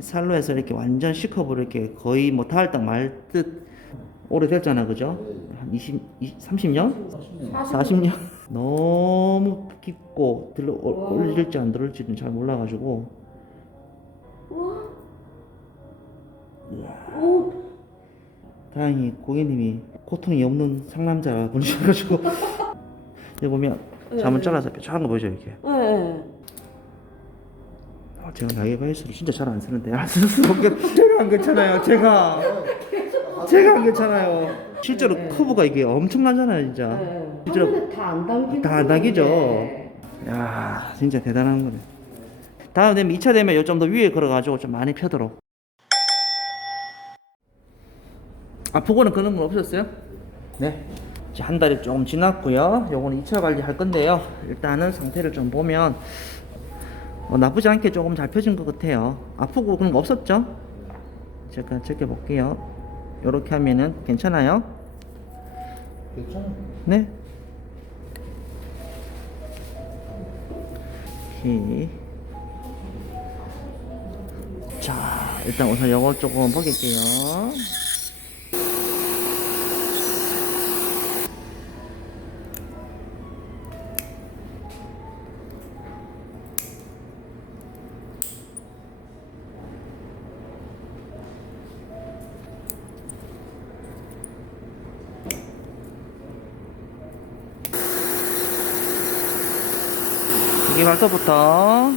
살로 해서 이렇게 완전 C컵으로 이렇게 거의 뭐 닿을 듯 말 듯 오래됐잖아, 그죠? 한 30년? 40년? 너무 깊고 올릴지 안 들어올지는 잘 몰라가지고. 오, 다행히 고객님이 고통이 없는 상남자 분이셔가지고. 여기 보면 잠을 잘라서 뾰족한 거 보이죠, 이렇게. 네. 제가 나이바이스를 진짜 잘 안 쓰는데 안 쓰는 게 제가 안 괜찮아요. 제가 안 괜찮아요. 실제로 커브가 이게 엄청나잖아요, 진짜. 실제로 화면에 다안 당기는 다 안 당기죠. 거네. 야, 진짜 대단한 거네. 다음 되면 2차 되면 좀 더 위에 걸어가지고 좀 많이 펴도록. 아프고는 그런 건 없었어요? 네. 이제 한 달이 조금 지났고요. 요거는 2차 관리 할 건데요. 일단은 상태를 좀 보면 나쁘지 않게 조금 잘 펴진 것 같아요. 아프고 그런 거 없었죠? 제가 체크해 볼게요. 요렇게 하면은 괜찮아요? 괜찮아. 네. 오케이. 자, 일단 우선 요거 조금 보길게요. 기계 발톱부터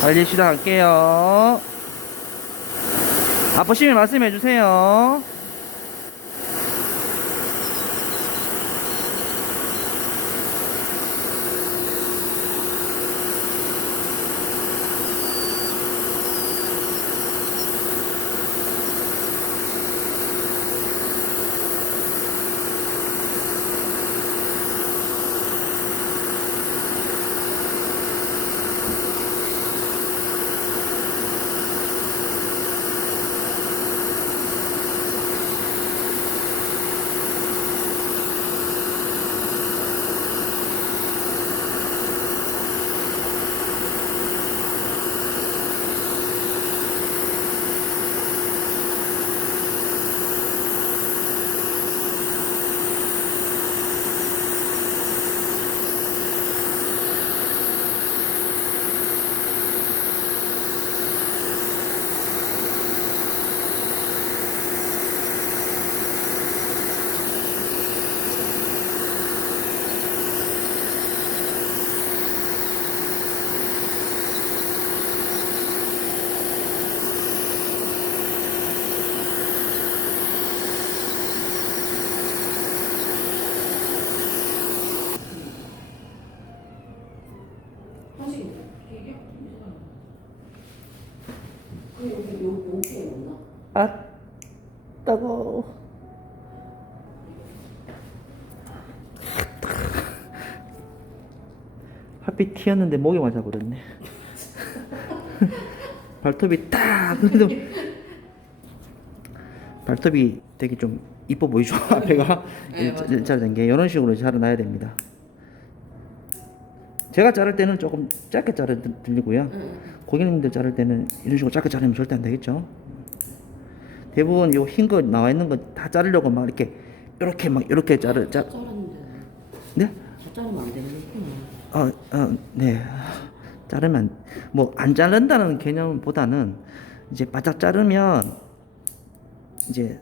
관리 시작할게요. 아프시면 말씀해 주세요. 여기에 없나? 아, 따가워. 하필 튀었는데 목에 맞아버렸네. 발톱이 딱 그래도 발톱이 되게 좀 이뻐 보이죠. 앞에가 일자로 된 게 이런 식으로 자라나야 됩니다. 제가 자를 때는 조금 짧게 들리고요. 고객님들 자를 때는 이런 식으로 짧게 자르면 절대 안 되겠죠. 대부분 요 흰 거 나와 있는 거 다 자르려고 막 이렇게 막 이렇게 자르는데 네? 자르면 안 되는구나. 네. 자르면 뭐 안 자른다는 개념보다는 이제 바짝 자르면 이제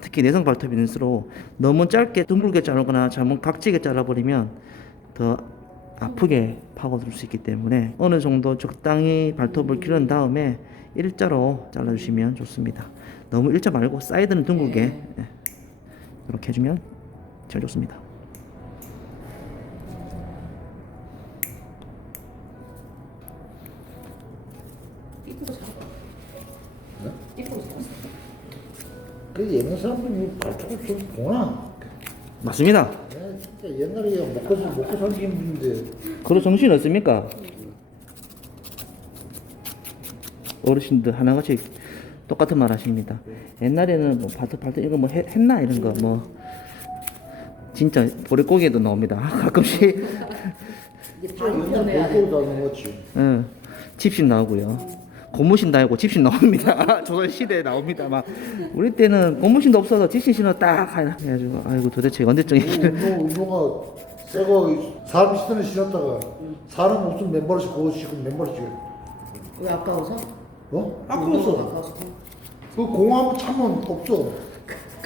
특히 내성 발톱일수록 너무 짧게 둥글게 자르거나 잘못 각지게 잘라버리면 더 아프게 파고들 수 있기 때문에 어느 정도 적당히 발톱을 기른 다음에 일자로 잘라주시면 좋습니다. 너무 일자 말고 사이드는 둥글게 이렇게 해주면 제일 좋습니다. 그 옛날 사람들이 발톱을 좀 보나? 맞습니다. 진짜 옛날에 먹고 살기 힘든데. 그런 정신 없습니까? 어르신들 하나같이 똑같은 말 하십니다. 옛날에는 뭐 발톱 이거 뭐 했나 이런 거 뭐 진짜 보릿고개도 나옵니다. 가끔씩. 이게 옛날 볼고 다는 거지. 응. 집신 나오고요. 고무신 달고 집신 나옵니다. 조선 시대에 나옵니다. 막 우리 때는 고무신도 없어서 집신 신어 딱 해가지고 아이고 도대체 언제쯤 운동화 새거 사람 시대는 신었다가 사람 무슨 맨발씩 그거 신고 맨발씩 왜 아까워서? 아까웠어. 아까워서. 그 공하면 차면 없어.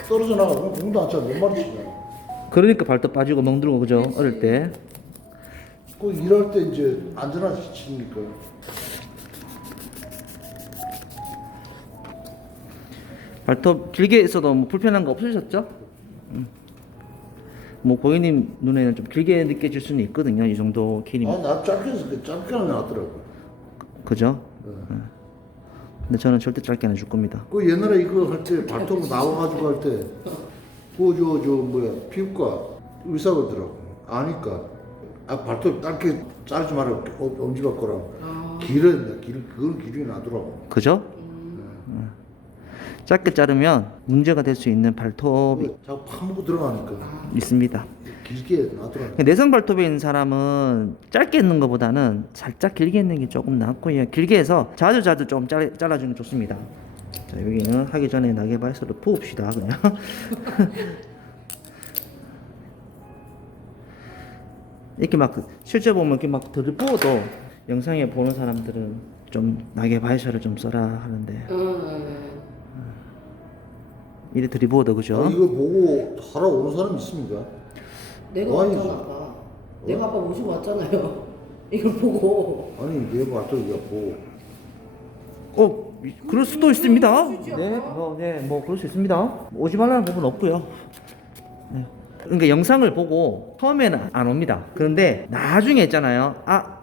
떨어져 나가. 그냥 공도 안 차. 맨발씩. 그러니까 발도 빠지고 멍들고 그죠? 어릴 때. 그 일할 때 이제 안전하게 치니까. 발톱 길게 있어도 뭐 불편한 거 없으셨죠? 뭐 고객님 눈에는 좀 길게 느껴질 수는 있거든요. 이 정도 길이면. 나 짧게 해서 짧게 하는 게 낫더라고. 그죠? 근데 저는 절대 짧게 안 해줄 겁니다. 그 옛날에 이거 할 때 발톱 나와가지고 할 때, 저 뭐야 피부과 의사 그러더라고. 아니까 발톱 짧게 자르지 마라. 엄지발 거랑 길은 그건 길이 나더라고. 그죠? 짧게 자르면 문제가 될 수 있는 발톱이 자꾸 파묻고 들어가니까 있습니다. 길게 나더라고. 내성 발톱에 있는 사람은 짧게 있는 것보다는 살짝 길게 있는 게 조금 낫고요. 길게 해서 자주 좀 잘라주는 게 좋습니다. 자, 여기는 하기 전에 나게바이스를 부읍시다 그냥. 이렇게 막 실제 보면 이렇게 막 들부어도 영상에 보는 사람들은 좀 나게바이스를 좀 써라 하는데 이래 들이부어도 그죠? 이거 보고 하러 오는 사람 있습니까? 내가 아니, 왔잖아 아까. 내가 아까 모시고 왔잖아요. 이걸 보고. 아니 내 발톱이야 보고. 그럴 수도 있습니다. 뭐 그럴 수 있습니다. 오지 말라는 부분 없고요. 네. 그러니까 영상을 보고 처음에는 안 옵니다. 그런데 나중에 있잖아요.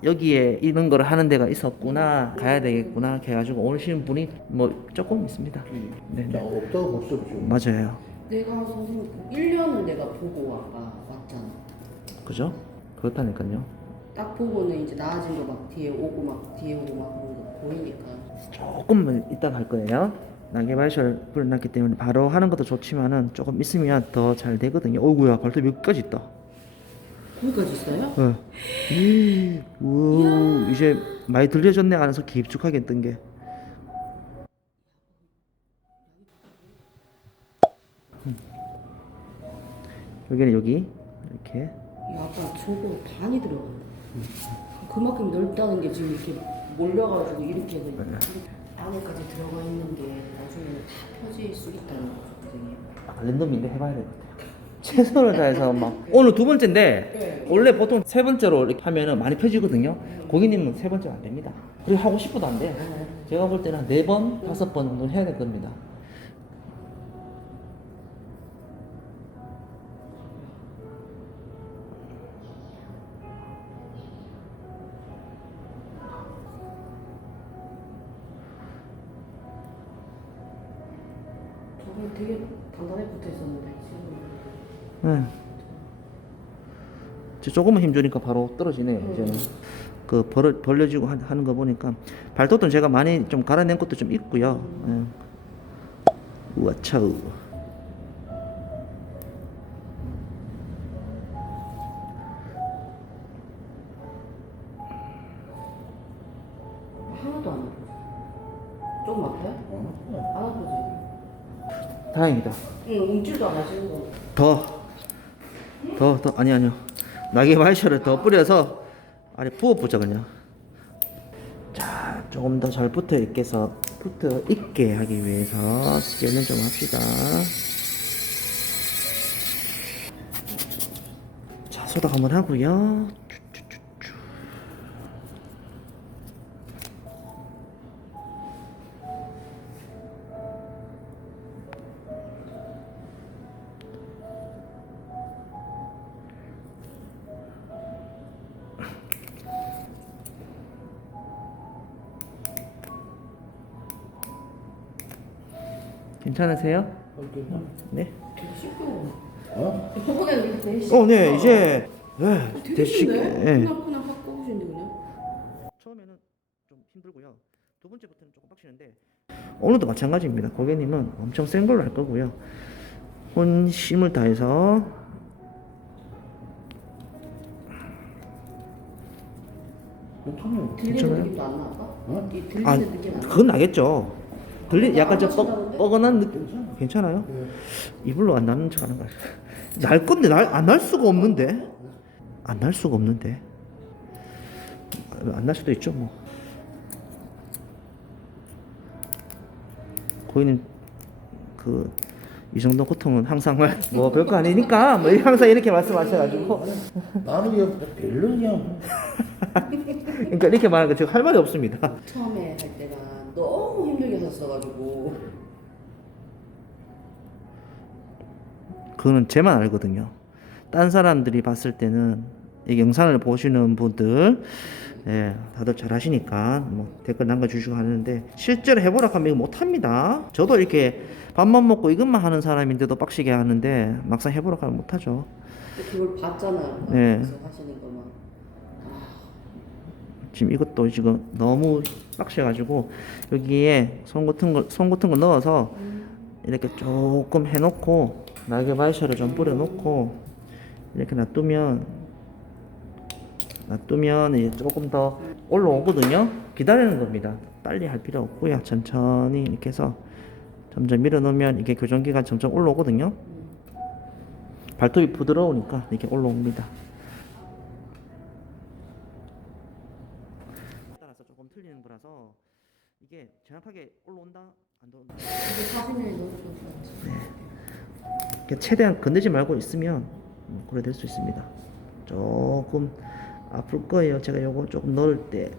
여기에 이런 거를 하는 데가 있었구나, 가야 되겠구나 이렇게 해가지고 오시는 분이 뭐 조금 있습니다. 네. 없다고 볼 수 없죠. 맞아요. 내가 선생님 1년을 내가 보고 아까 왔잖아. 그죠? 그렇다니까요. 딱 보고는 이제 나아진 거 막 뒤에 오고 막 그런 거 보이니까. 조금만 이따 갈 거예요. 난개발설 불어났기 때문에 바로 하는 것도 좋지만은 조금 있으면 더 잘 되거든요. 어이구야 발톱 여기까지 있다. 거기까지 있어요? 우 이제 많이 들려졌네 안에서 깊숙하게 뜬 게. 여기는 여기 이렇게. 이 아까 저거 반이 들어간다. 그만큼 넓다는 게 지금 이렇게 몰려가지고 이렇게 안에까지 들어가 있는 게 나중에 다 펴질 수 있다는 거죠, 선생님. 랜덤인데 해봐야 될 것 같아요. 최선을 다해서 막 오늘 두 번째인데 네. 원래 보통 세 번째로 이렇게 하면은 많이 펴지거든요. 고객님은 세 번째가 안 됩니다. 그리고 하고 싶어도 안 돼요. 제가 볼 때는 한 4번, 5번 정도 해야 될 겁니다. 저거 되게 단단해 붙어 있었는데 지금. 네. 이제 조금만 힘 주니까 바로 떨어지네요. 이제는 그 벌려지고 하는 거 보니까 발톱도 제가 많이 좀 갈아낸 것도 좀 있고요. 예. 우와차우. 하나도 안 아프지. 조금 아파요? 안 아프지? 다행이다. 응, 움찔도 안 하시는 거. 더 아니요. 나게마이셔를 더 뿌려서 아래 부어보자 그냥. 자, 조금 더 잘 붙어 있게 하기 위해서 스캔을 좀 합시다. 자, 소독 한번 하고요. 괜찮으세요? 네. 되게 쉽게 오네. 어? 저번에는 이렇게 되게 쉽게. 네, 이제 되게 쉽네. 예. 그냥 확 꺼보시는데 그냥. 처음에는 좀 힘들고요. 두 번째부터는 조금 빡치는데 오늘도 마찬가지입니다. 고객님은 엄청 센 걸로 할 거고요. 혼심을 다해서 괜찮아요. 들리는 괜찮아요? 느낌도 안 나까? 어? 이 들리는 아, 느낌 안 그건 나겠죠. 약간 좀 나는데? 뻐근한 느낌. 괜찮아요? 이불로 안 나는 척 하는 거야. 날 건데 안 날 수가 없는데. 안 날 수가 없는데. 안 날 수도 있죠, 뭐. 고객님 이 정도 고통은 항상 뭐 별거 아니니까 뭐 항상 이렇게 말씀하셔가지고 나는 그냥 별로 그냥 그러니까 이렇게 말하니까 제가 할 말이 없습니다. 처음에 할 때가 너무 힘들게 샀어가지고 그거는 제만 알거든요. 딴 사람들이 봤을 때는 이 영상을 보시는 분들 예, 다들 잘 하시니까 뭐 댓글 남겨주시고 하는데 실제로 해보라 하면 이거 못합니다. 저도 이렇게 밥만 먹고 이것만 하는 사람인데도 빡시게 하는데 막상 해보라 하면 못하죠. 그걸 봤잖아요. 네. 그래서 하시는 거만. 지금 이것도 지금 너무 빡셔가지고 여기에 손 같은 거 넣어서 이렇게 조금 해놓고 날개 마이셔를 좀 뿌려놓고 이렇게 놔두면 이제 조금 더 올라오거든요. 기다리는 겁니다. 빨리 할 필요 없고요. 천천히 이렇게 해서 점점 밀어놓으면 이게 교정기가 점점 올라오거든요. 발톱이 부드러우니까 이렇게 올라옵니다. 따라서 조금 틀리는 거라서 이게 정확하게 올라온다 안 올라온다. 이게 사진을 넣어서 이렇게 최대한 건드지 말고 있으면 그래 될 수 있습니다. 조금 아플 거예요. 제가 요거 조금 넣을 때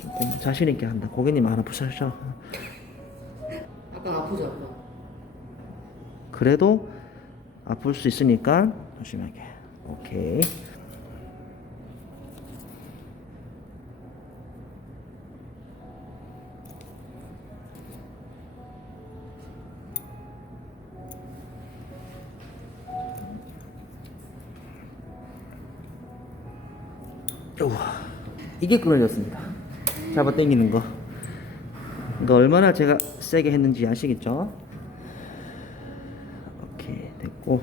조금 자신 있게 한다. 고객님 안 아프셔서 약간 아프죠? 아까? 그래도 아플 수 있으니까 조심하게. 오케이. 우와, 이게 끊어졌습니다. 잡아 당기는 거. 이거 얼마나 제가 세게 했는지 아시겠죠? 오케이, 됐고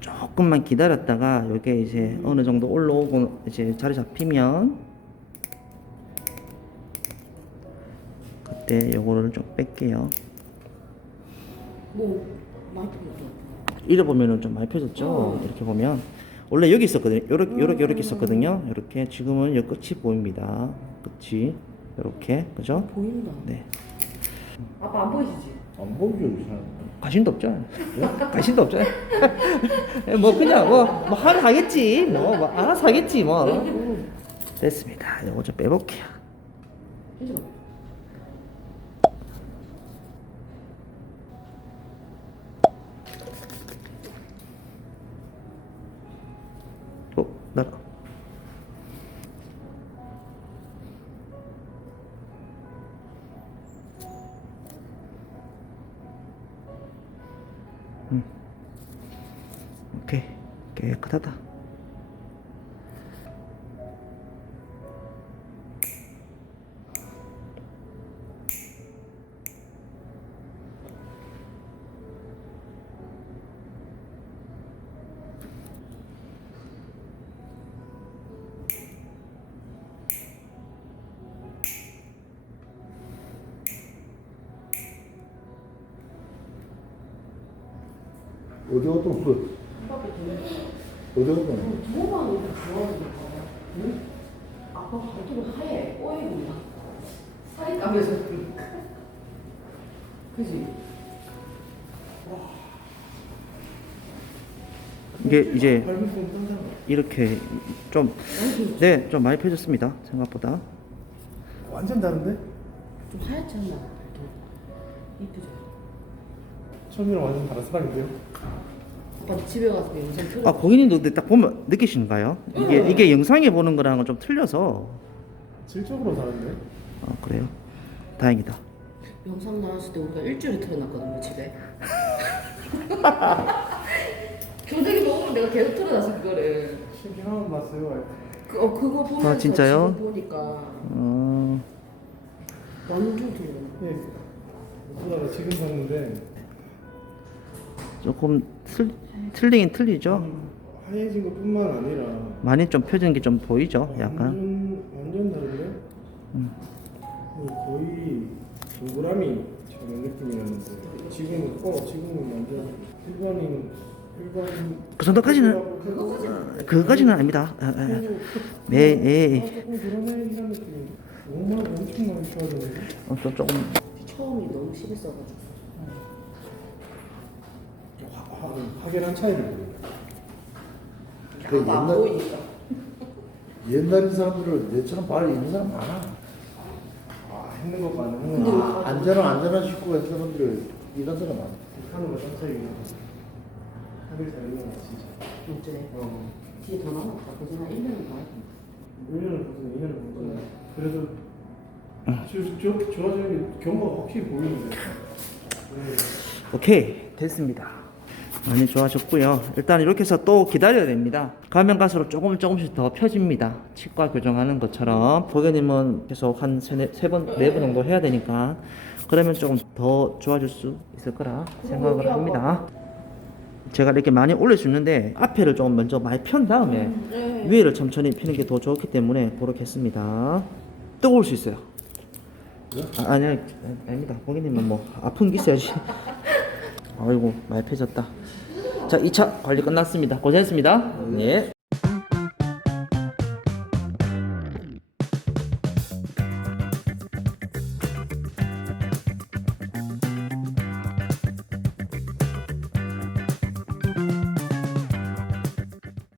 조금만 기다렸다가 이게 이제 어느 정도 올라오고 이제 자리 잡히면 그때 요거를 좀 뺄게요. 뭐 많이 풀렸죠? 이래 보면은 좀 많이 펴졌죠? 이렇게 보면 원래 여기 있었거든요. 요렇게 있었거든요. 이렇게 지금은 요 끝이 보입니다. 끝이 요렇게, 그죠? 보인다. 네. 아빠 안 보이시지? 안 보이죠 이 사람. 관심도 없죠. 관심도 없죠. 뭐 그냥 뭐 하면 하겠지. 뭐 알아서 하겠지 뭐. 됐습니다. 요거 좀 빼볼게요. 그죠? 날아. 오케이, 깨끗하다. 어디 갔다 왔어? 어디 갔다 왔어? 저만 이렇게 좋아하니까. 응? 아빠 발톱이 하얘. 꼬이고. 살이 까면서 그러니까. 그지? 이게 이제 이렇게 좀 네, 좀 많이 펴졌습니다. 생각보다. 완전 다른데? 좀 하얗지 않나? 발톱. 이쁘죠? 처음이랑 완전 다른 사람인데요? 아빠 집에 가서 그 영상 틀어. 아, 고객님도 근데 딱 보면 느끼시는가요? 이게 영상에 보는 거랑은 좀 틀려서. 질적으로 다른데? 아, 그래요? 다행이다. 영상 나왔을 때 우리가 일주일에 틀어놨거든요 집에. 교대기 먹으면 내가 계속 틀어놨어 그거를. 신기 하나만 봤어요. 그거 보면서 아, 진짜요? 지금 보니까 완전 틀려. 예. 어쩌다가 지금 봤는데 조금 틀리긴 틀리죠. 하얘진 것뿐만 아니라 많이 좀 펴진 게 좀 보이죠? 약간. 완전 지금은 완전 일반 그 정도까지는 그거까지는 아닙니다. 네, 조금 그런 애라는 느낌인데 엄청 많이 좋아졌는데. 좀 조금 처음이 너무 심했어가지고. 확연한 차이를 보여요. 그 안 옛날 보이니까. 옛날 사람들은 내처럼 발이 있는 사람 많아. 했는 것 같는 근데 거. 안전한 식구 한 사람들 이런 사람 많아. 하는 거참 차이가. 하길 잘했는 거 진짜. 진짜 어. 뒤에 더 남았다. 그래서 한 1년은 더 할 텐데. 1년을 보든 2년을 보든 그래도 좋아지는 게 경과가 확실히 보이는데. 오케이 됐습니다. 많이 좋아졌고요. 일단 이렇게 해서 또 기다려야 됩니다. 가면 갈수록 조금씩 더 펴집니다. 치과 교정하는 것처럼 고객님은 계속 한 세 번, 네 번 정도 해야 되니까 그러면 조금 더 좋아질 수 있을 거라 생각을 합니다. 제가 이렇게 많이 올릴 수 있는데 앞에를 조금 먼저 많이 편 다음에 네. 위에를 천천히 피는 게 더 좋기 때문에 그렇게 했습니다. 뜨거울 수 있어요. 아닙니다. 고객님은 뭐 아픈 게 있어야지. 아이고 많이 펴졌다. 자, 2차 관리 끝났습니다. 고생했습니다. 예.